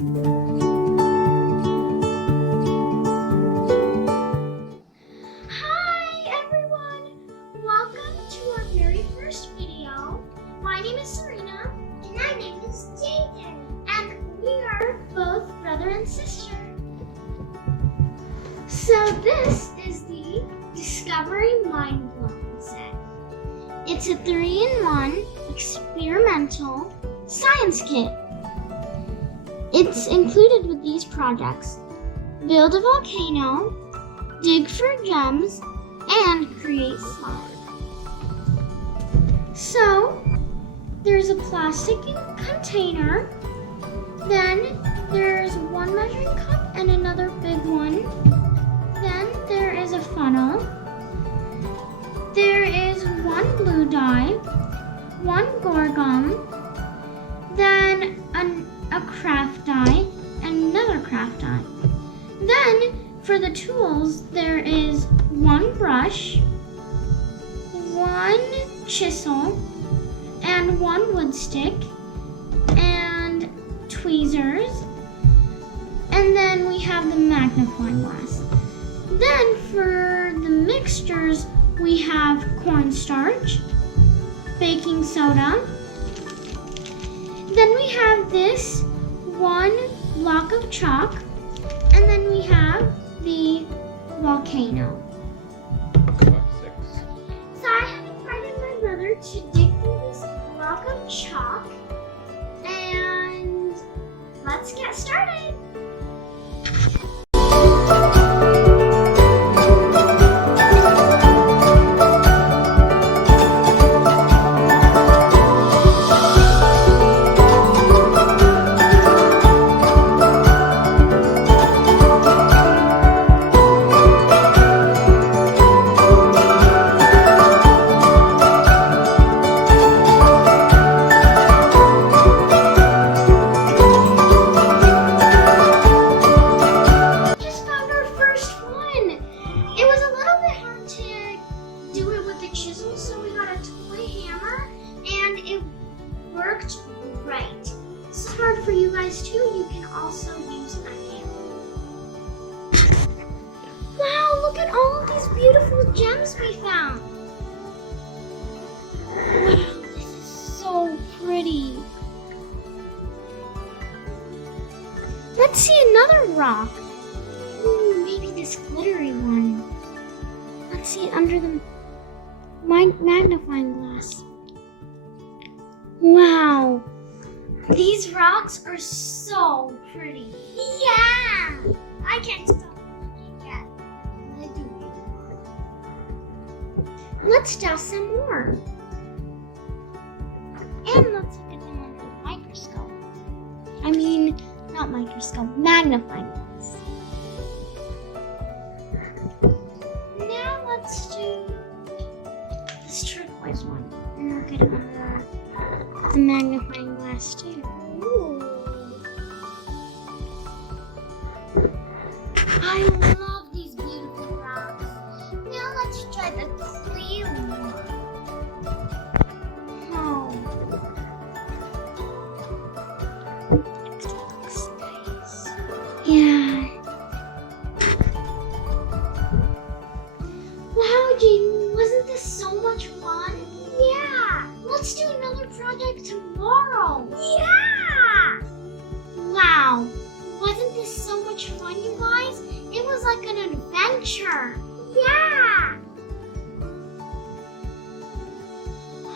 Hi everyone! Welcome to our very first video. My name is Sarina. And my name is Jayden. And we are both brother and sister. So this is the Discovery Mindblown set. It's a 3-in-1 experimental science kit. It's included with these projects: build a volcano, dig for gems, and create slime. So there's a plastic container, then there's one measuring cup and another big one, then there is a funnel, there is one blue dye, one gorgum, then a craft die, and another craft die. Then for the tools, there is one brush, one chisel, and one wood stick, and tweezers, and then we have the magnifying glass. Then for the mixtures, we have cornstarch, baking soda, then we have this one block of chalk, and then we have the volcano. So I have invited my brother to dig through this block of chalk, and let's get started. So we got a toy hammer, and it worked great. This is hard for you guys too. You can also use a hammer. Wow, look at all of these beautiful gems we found. Wow, this is so pretty. Let's see another rock. Ooh, maybe this glittery one. Let's see it under the magnifying glass. Wow, these rocks are so pretty. Yeah! I can't stop looking at it. Let's dust some more. And let's look at them under the microscope. I mean, not microscope, magnifying glass. Now let's do this turquoise one, and look at it under the magnifying glass too. Ooh. I love these beautiful rocks. Now let's try the clear one. Oh. It looks nice. Yeah. Wow, Jayden, wasn't this so much fun? Yeah! Let's do another project tomorrow. Yeah! Wow, wasn't this so much fun, you guys? It was like an adventure. Yeah!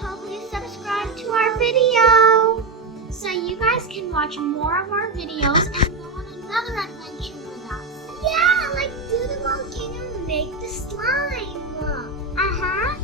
Hope you subscribe to our video. So you guys can watch more of our videos and go on another adventure with us. Yeah, like do the volcano and make the slime. Uh-huh.